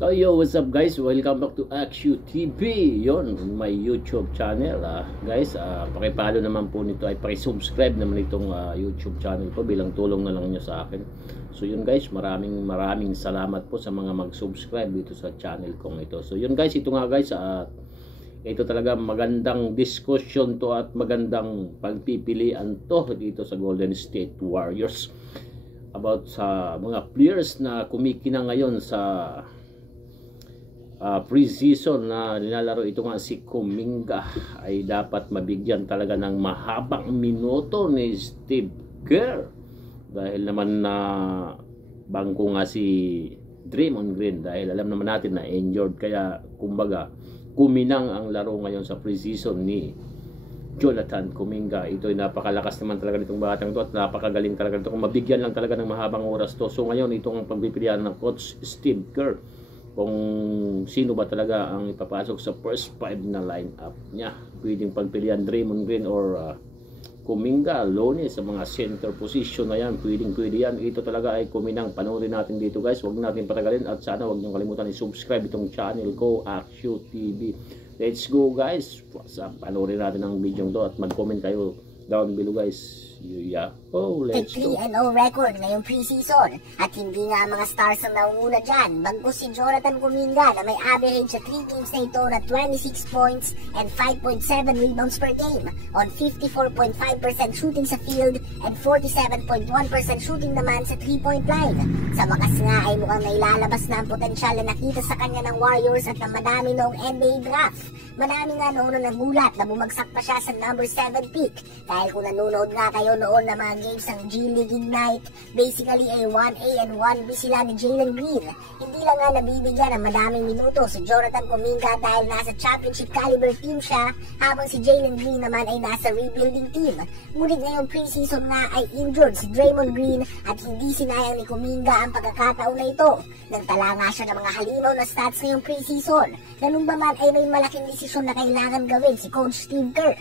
So yo, what's up guys? Welcome back to Axio TV. Yon, my YouTube channel. Guys, pakipalo naman po nito ay paki-subscribe naman itong YouTube channel ko bilang tulong na lang niyo sa akin. So yun guys, maraming salamat po sa mga mag-subscribe dito sa channel kong ito. So yun guys, ito nga guys, ito talaga magandang discussion to at magandang pagpipilian to dito sa Golden State Warriors about sa mga players na kumikina ngayon sa pre-season na nilalaro. Ito nga si Kuminga ay dapat mabigyan talaga ng mahabang minuto ni Steve Kerr dahil naman na bangko nga si Draymond Green dahil alam naman natin na injured, kaya kumbaga kuminang ang laro ngayon sa pre-season ni Jonathan Kuminga. Ito ay napakalakas naman talaga nitong batang to at napakagaling talaga nito kung mabigyan lang talaga ng mahabang oras to. So ngayon itong pagpipilian ng coach Steve Kerr kung sino ba talaga ang ipapasok sa first 5 na lineup niya. Pwedeng pagpilian Draymond Green or Kuminga, Lonnie sa mga center position na yan. Pwede yan. Ito talaga ay kuminang. Panoorin natin dito guys. Huwag natin patagalin at sana huwag niyong kalimutan i-subscribe itong channel ko, Axio TV. Let's go guys. Panoorin natin ang video to at mag-comment kayo down below guys. Yeah. Oh, let's go. 3-0 record ngayong pre-season at hindi nga mga stars ang naunguna dyan. Bagkus si Jonathan Kuminga na may average sa 3 games na ito na 26 points and 5.7 rebounds per game on 54.5% shooting sa field and 47.1% shooting naman sa 3-point line. Sa wakas nga ay mukhang nailalabas na ang potensyal na nakita sa kanya ng Warriors at ng madami noong NBA draft. Madami nga noon na nagulat na bumagsak pa siya sa number 7 pick dahil kung nanonood nga kayo noon na mga games ng G League Ignite, basically ay 1A and 1B sila ni Jalen Green. Hindi lang nga nabibigyan ng madaming minuto si Jonathan Kuminga dahil nasa championship caliber team siya habang si Jalen Green naman ay nasa rebuilding team. Ngunit ngayong preseason nga ay injured si Draymond Green at hindi sinayang ni Kuminga ang pagkakataon na ito. Nagtala nga siya ng mga halimaw na stats ngayong preseason. Ganun ba man ay may malaking desisyon na kailangan gawin si Coach Steve Kerr.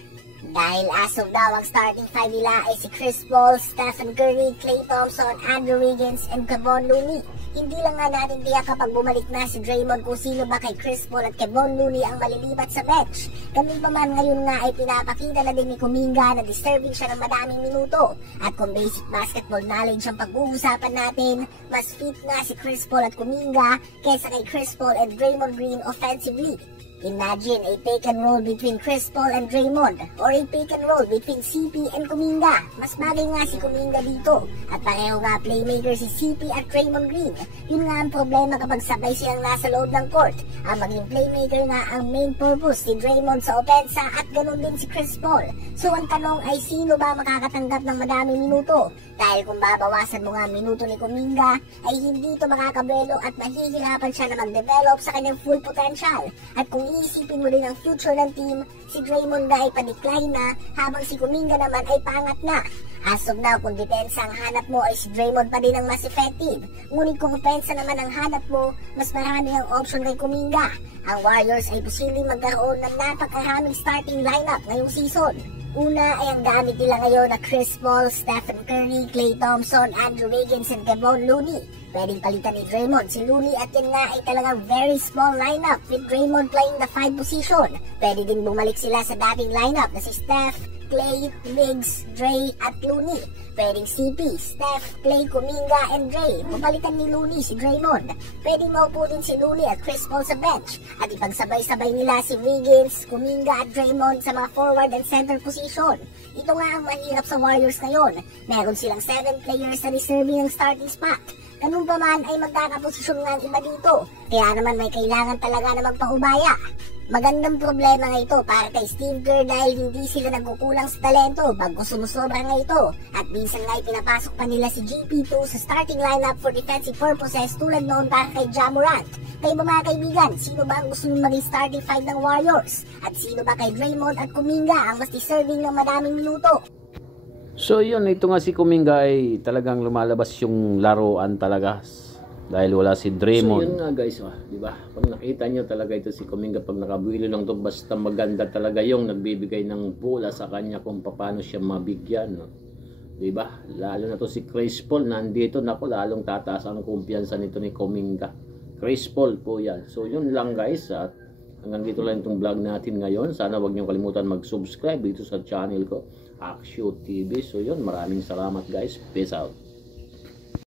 Dahil as of daw ang starting 5 nila ay si Chris Paul, Stephen Curry, Klay Thompson, Andrew Wiggins, and Kevon Looney. Hindi lang nga natin tiyak kapag bumalik na si Draymond kung sino ba kay Chris Paul at Kevon Looney ang malilipat sa bench. Ganun pa man ngayon nga ay pinapakita na din ni Kuminga na deserving siya ng madaming minuto. At kung basic basketball knowledge ang pag-uusapan natin, mas fit nga si Chris Paul at Kuminga kaysa kay Chris Paul and Draymond Green offensively. Imagine a pick and roll between Chris Paul and Draymond or a pick and roll between CP and Kuminga. Mas bagay nga si Kuminga dito at pareho nga playmaker si CP at Draymond Green. Yun nga ang problema kapag sabay silang nasa loob ng court. Ang maging playmaker nga ang main purpose si Draymond sa opensa at ganun din si Chris Paul. So ang tanong ay sino ba makakatanggap ng madaming minuto? Dahil kung babawasan mo nga minuto ni Kuminga ay hindi ito makakabelo at mahihirapan siya na mag-develop sa kanyang full potential. At kung iisipin mo din ang future ng team, si Draymond na ay pa-decline na habang si Kuminga naman ay pangat na. As of now, kung depensa ang hanap mo ay si Draymond pa din ang mas effective. Ngunit kung opensa naman ang hanap mo, mas marami ang option kay Kuminga. Ang Warriors ay posibleng magkaroon ng napakaraming starting lineup ngayong season. Una ay ang gamit nila ngayon na Chris Paul, Stephen Curry, Klay Thompson, Andrew Wiggins, and Kevon Looney. Pwedeng palitan ni Draymond si Looney at yan nga ay talagang very small lineup with Draymond playing the 5 position. Pwede din bumalik sila sa dating lineup na si Steph, Klay, Wiggs, Dre at Looney. Pwedeng CP, Steph, Klay, Kuminga, and Dre. Pupalitan ni Looney si Draymond. Pwedeng maupo din si Looney at Chris Paul sa bench. At ipagsabay-sabay nila si Wiggins, Kuminga at Draymond sa mga forward and center position. Ito nga ang mahirap sa Warriors ngayon. Meron silang 7 players na deserving ng starting spot. Ganun pa man ay magkakaposisyon nga ang iba dito. Kaya naman may kailangan talaga na magpaubaya. Magandang problema nga ito para kay Steve Kerr dahil hindi sila nagkukulang sa talento bago sumusobra nga ito. At minsan nga pinapasok pa nila si GP2 sa starting lineup for defensive purposes tulad noon para kay Ja Morant. Kayo ba mga kaibigan, sino ba ang gusto nyo maging starting 5 ng Warriors? At sino ba kay Draymond at Kuminga ang mas deserving ng madaming minuto? So yun, ito nga si Kuminga ay talagang lumalabas yung laruan talaga dahil wala si Draymond. So yun nga guys, di ba? Pag nakita nyo talaga ito si Kuminga, pag nakabuilo lang to, basta maganda talaga yung nagbibigay ng bola sa kanya kung paano siya mabigyan. Di ba? Lalo na to si Chris Paul nandito, nako lalong tataas ang kumpiyansa nito ni Kuminga. Chris Paul po yan. So yun lang guys, at hanggang dito lang itong vlog natin ngayon. Sana wag niyo kalimutan mag-subscribe dito sa channel ko, Axio TV. So yun, maraming salamat guys. Peace out.